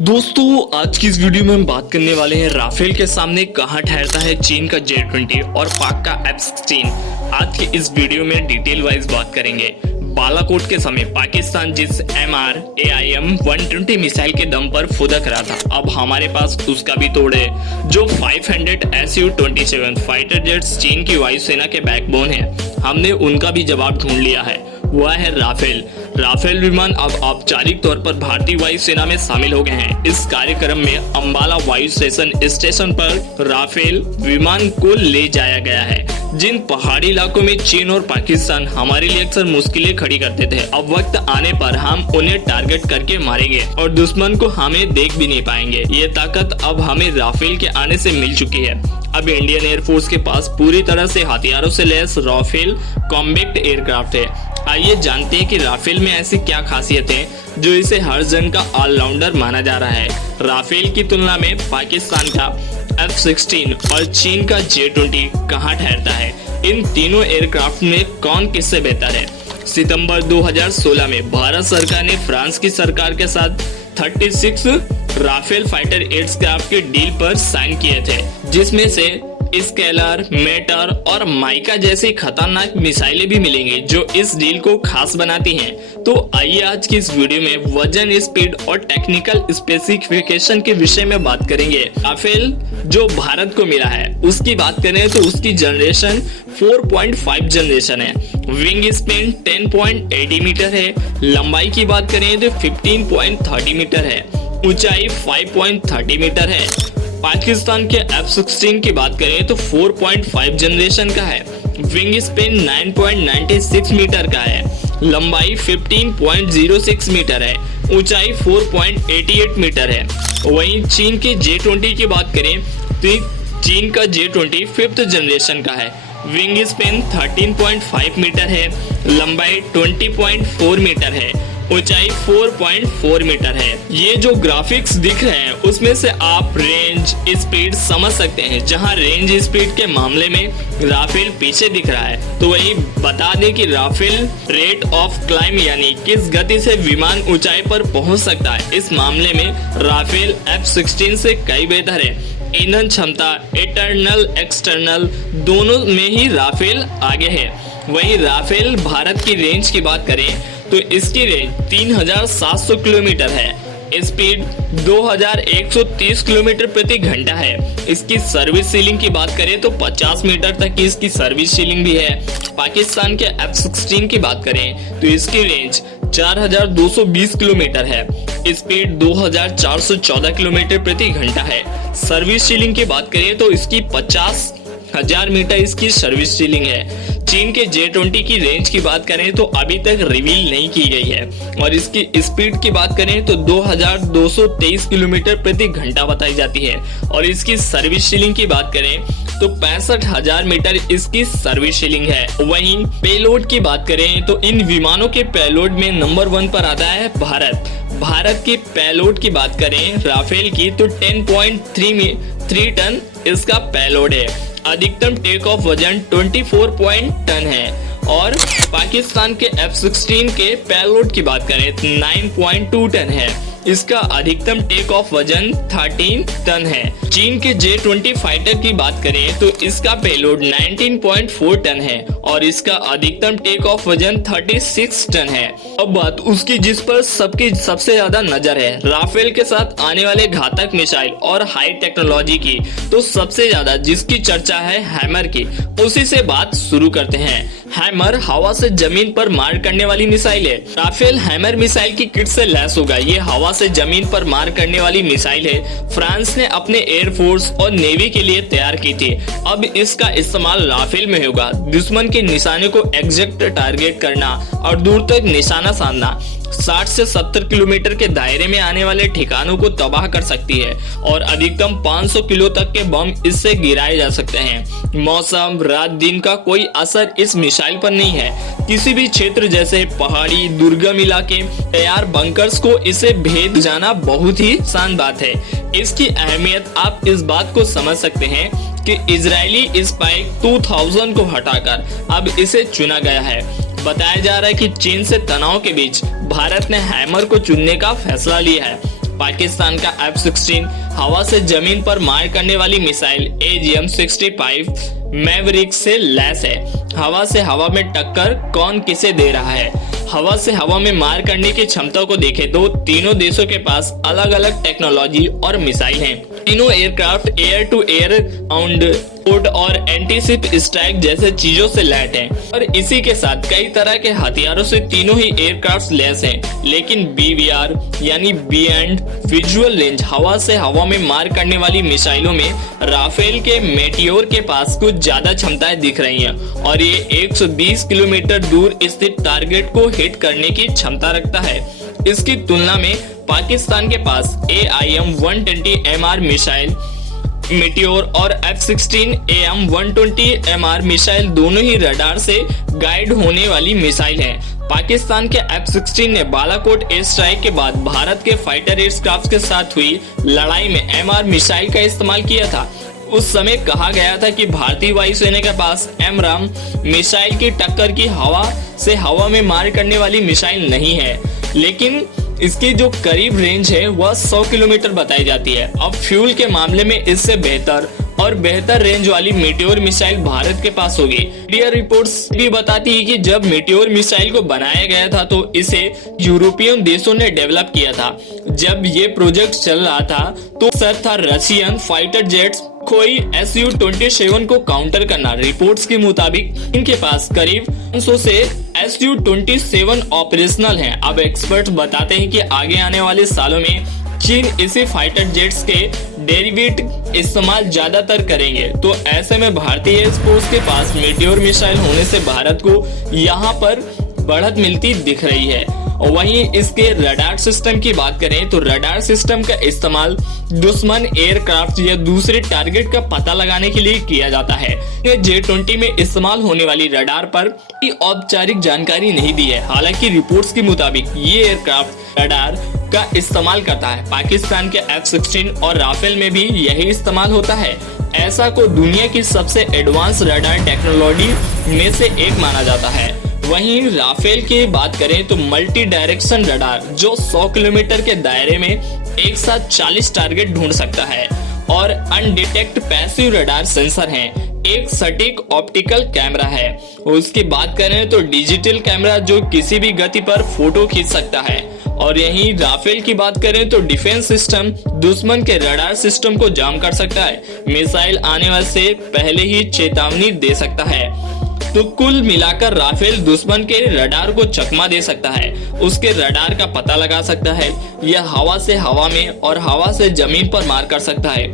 दोस्तों आज की इस वीडियो में हम बात करने वाले हैं राफेल के सामने कहां ठहरता है चीन का J-20 और पाक का F-16। आज की इस वीडियो में डिटेल वाइज बात करेंगे। बालाकोट के समय पाकिस्तान जिस MR-AIM-120 मिसाइल के दम पर फुदक रहा था, अब हमारे पास उसका भी तोड़ है। जो 500 Su-27 फाइटर जेट्स चीन की वायुसेना के बैकबोन है, हमने उनका भी जवाब ढूंढ लिया है। वह है राफेल। राफेल विमान अब औपचारिक तौर पर भारतीय वायुसेना में शामिल हो गए हैं। इस कार्यक्रम में अंबाला वायु स्टेशन पर राफेल विमान को ले जाया गया है। जिन पहाड़ी इलाकों में चीन और पाकिस्तान हमारे लिए अक्सर मुश्किलें खड़ी करते थे, अब वक्त आने पर हम उन्हें टारगेट करके मारेंगे और दुश्मन को हमें देख भी नहीं पाएंगे। ये ताकत अब हमें राफेल के आने से मिल चुकी है। अब इंडियन एयरफोर्स के पास पूरी तरह से हथियारों से लैस राफेल कॉम्बैक्ट एयरक्राफ्ट है। आइए जानते हैं कि राफेल में ऐसी क्या खासियत है जो इसे हर जंग का ऑलराउंडर माना जा रहा है। राफेल की तुलना में पाकिस्तान का F-16 और चीन का J-20 कहां ठहरता है? इन तीनों एयरक्राफ्ट में कौन किससे बेहतर है? सितंबर 2016 में भारत सरकार ने फ्रांस की सरकार के साथ 36 राफेल फाइटर एयरक्राफ्ट के डील पर साइन किए थे, जिसमें से स्केलर, मेटर और माइका जैसी खतरनाक मिसाइलें भी मिलेंगी जो इस डील को खास बनाती हैं। तो आइए आज की इस वीडियो में वजन, स्पीड और टेक्निकल स्पेसिफिकेशन के विषय में बात करेंगे। राफेल जो भारत को मिला है उसकी बात करें तो उसकी जनरेशन 4.5 जनरेशन है। विंग स्पेन 10.80 मीटर है। लंबाई की बात करें तो 15.30 मीटर है। ऊंचाई 5.30 मीटर है। पाकिस्तान के F-16 की बात करें तो 4.5 जनरेशन का है। विंग स्पेन 9.96 मीटर का है। लंबाई 15.06 मीटर है। ऊंचाई 4.88 मीटर है। वहीं चीन के J-20 की बात करें तो चीन का J-20 5th जनरेशन का है। विंग स्पेन 13.5 मीटर है। लंबाई 20.4 मीटर है। ऊंचाई 4.4 मीटर है। ये जो ग्राफिक्स दिख रहे हैं उसमें से आप रेंज स्पीड समझ सकते हैं। जहां रेंज स्पीड के मामले में राफेल पीछे दिख रहा है, तो वही बता दें कि राफेल रेट ऑफ क्लाइम यानी किस गति से विमान ऊंचाई पर पहुंच सकता है, इस मामले में राफेल F-16 से कई बेहतर है। ईंधन क्षमता, इंटरनल एक्सटर्नल दोनों में ही राफेल आगे है। वहीं राफेल भारत की रेंज की बात करें तो इसकी रेंज 3700 किलोमीटर है। स्पीड 2130 किलोमीटर प्रति घंटा है। इसकी सर्विस सीलिंग की बात करें तो 50 मीटर तक की इसकी सर्विस सीलिंग भी है। पाकिस्तान के F-16 की बात करें तो इसकी रेंज 4220 किलोमीटर है। स्पीड 2414 किलोमीटर प्रति घंटा है। सर्विस सीलिंग की बात करें तो इसकी 50,000 मीटर इसकी सर्विस सीलिंग है। चीन के J-20 की रेंज की बात करें तो अभी तक रिवील नहीं की गई है और इसकी स्पीड की बात करें तो 2223 किलोमीटर प्रति घंटा बताई जाती है और इसकी सर्विस सीलिंग की बात करें तो 65,000 मीटर इसकी सर्विस सीलिंग है। वहीं पेलोड की बात करें तो इन विमानों के पेलोड में नंबर 1 पर आता है भारत की पेलोड की बात करें राफेल की तो 10.3 टन इसका पेलोड है। अधिकतम टेक ऑफ वजन 24 टन है और पाकिस्तान के F-16 के पेलोड की बात करें तो 9.2 टन है। इसका अधिकतम टेक ऑफ वजन 13 टन है। चीन के J-20 फाइटर की बात करें तो इसका पेलोड 19.4 टन है और इसका अधिकतम टेक ऑफ वजन 36 टन है। अब बात उसकी जिस पर सबकी सबसे ज्यादा नजर है, राफेल के साथ आने वाले घातक मिसाइल और हाई टेक्नोलॉजी की, तो सबसे ज्यादा जिसकी चर्चा है हैमर की, उसी से बात शुरू करते हैं। हैमर हवा से जमीन पर मार करने वाली मिसाइल है। राफेल हैमर मिसाइल की किट से लैस होगा। ये हवा से जमीन पर मार करने वाली मिसाइल है। फ्रांस ने अपने एयरफोर्स और नेवी के लिए तैयार की थी। अब इसका इस्तेमाल राफेल में होगा। दुश्मन के निशाने को एग्जैक्ट टारगेट करना और दूर तक निशाना साधना। 60 से 70 किलोमीटर के दायरे में आने वाले ठिकानों को तबाह कर सकती है और अधिकतम 500 किलो तक के बम इससे गिराए जा सकते हैं। मौसम, रात दिन का कोई असर इस मिसाइल पर नहीं है। किसी भी क्षेत्र जैसे पहाड़ी, दुर्गम इलाके, तैयार बंकर्स को इसे भेद जाना बहुत ही आसान बात है। इसकी अहमियत आप इस बात को समझ सकते हैं कि इजरायली स्पाइक 2000 को हटाकर अब इसे चुना गया है। बताया जा रहा है कि चीन से तनाव के बीच भारत ने हैमर को चुनने का फैसला लिया है। पाकिस्तान का F-16 हवा से जमीन पर मार करने वाली मिसाइल AGM-65 मैवरिक से लैस है। हवा से हवा में टक्कर कौन किसे दे रहा है? हवा से हवा में मार करने की क्षमता को देखें तो तीनों देशों के पास अलग अलग टेक्नोलॉजी और मिसाइल हैं। तीनों aircraft air to air out और एंटी शिप स्ट्राइक जैसे चीजों से लैस हैं और इसी के साथ कई तरह के हथियारों से तीनों ही एयरक्राफ्ट लैस हैं। लेकिन BVR यानी बियॉन्ड विजुअल रेंज हवा से हवा में मार करने वाली मिसाइलों में राफेल के मेटियोर के पास कुछ ज्यादा क्षमताएं दिख रही हैं और ये 120 किलोमीटर दूर स्थित टारगेट को हिट करने की क्षमता रखता है। इसकी तुलना में पाकिस्तान के पास AIM-120MR मिसाइल मेटियोर और F-16 AIM-120MR मिसाइल दोनों ही रडार से गाइड होने वाली मिसाइल हैं। पाकिस्तान के F-16 ने बालाकोट एयर स्ट्राइक के बाद भारत के फाइटर एयरक्राफ्ट के साथ हुई लड़ाई में MR मिसाइल का इस्तेमाल किया था। उस समय कहा गया था कि भारतीय वायुसेना के पास AMRAAM मिसाइल की टक्कर की हवा से हवा में मार करने वाली मिसाइल नहीं है, लेकिन इसकी जो करीब रेंज है वह 100 किलोमीटर बताई जाती है। अब फ्यूल के मामले में इससे बेहतर रेंज वाली मेटियोर मिसाइल भारत के पास होगी। मीडिया रिपोर्ट्स भी बताती है कि जब मेटियोर मिसाइल को बनाया गया था तो इसे यूरोपियन देशों ने डेवलप किया था। जब ये प्रोजेक्ट चल रहा था तो सर था रशियन फाइटर जेट्स खोई Su-27 को काउंटर करना। रिपोर्ट्स के मुताबिक इनके पास करीब 500 से Su-27 ऑपरेशनल हैं। अब एक्सपर्ट्स बताते हैं कि आगे आने वाले सालों में चीन इसी फाइटर जेट्स के डेरिवेटिव इस्तेमाल ज्यादातर करेंगे। तो ऐसे में भारतीय एयरफोर्स के पास मेटियोर मिसाइल होने से भारत को यहाँ पर बढ़त मिलती दिख रही है। वहीं इसके रडार सिस्टम की बात करें तो रडार सिस्टम का इस्तेमाल दुश्मन एयरक्राफ्ट या दूसरे टारगेट का पता लगाने के लिए किया जाता है। J-20 में इस्तेमाल होने वाली रडार पर कोई औपचारिक जानकारी नहीं दी है। हालांकि रिपोर्ट्स के मुताबिक ये एयरक्राफ्ट रडार का इस्तेमाल करता है। पाकिस्तान के F-16 और राफेल में भी यही इस्तेमाल होता है। ऐसा को दुनिया की सबसे एडवांस रडार टेक्नोलॉजी में से एक माना जाता है। वहीं राफेल की बात करें तो मल्टी डायरेक्शन रडार जो 100 किलोमीटर के दायरे में एक साथ 40 टारगेट ढूंढ सकता है और अनडिटेक्ट पैसिव रडार सेंसर हैं। एक सटीक ऑप्टिकल कैमरा है। उसकी बात करें तो डिजिटल कैमरा जो किसी भी गति पर फोटो खींच सकता है। और यहीं राफेल की बात करें तो डिफेंस सिस्टम दुश्मन के रडार सिस्टम को जाम कर सकता है। मिसाइल आने से पहले ही चेतावनी दे सकता है। तो कुल मिलाकर राफेल दुश्मन के रडार को चकमा दे सकता है, उसके रडार का पता लगा सकता है। यह हवा से हवा में और हवा से जमीन पर मार कर सकता है।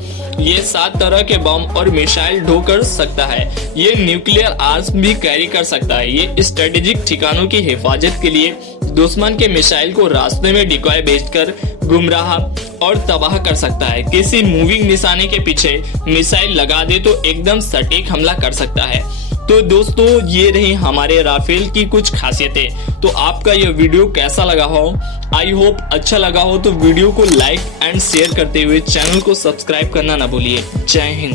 ये 7 तरह के बम और मिसाइल ढो कर सकता है। ये न्यूक्लियर आर्म्स भी कैरी कर सकता है। ये स्ट्रेटेजिक ठिकानों की हिफाजत के लिए दुश्मन के मिसाइल को रास्ते में डिकॉय भेजकर गुमराह और तबाह कर सकता है। किसी मूविंग निशाने के पीछे मिसाइल लगा दे तो एकदम सटीक हमला कर सकता है। तो दोस्तों ये रही हमारे राफेल की कुछ खासियतें। तो आपका यह वीडियो कैसा लगा हो? आई होप अच्छा लगा हो तो वीडियो को लाइक एंड शेयर करते हुए चैनल को सब्सक्राइब करना ना भूलिए। जय हिंद।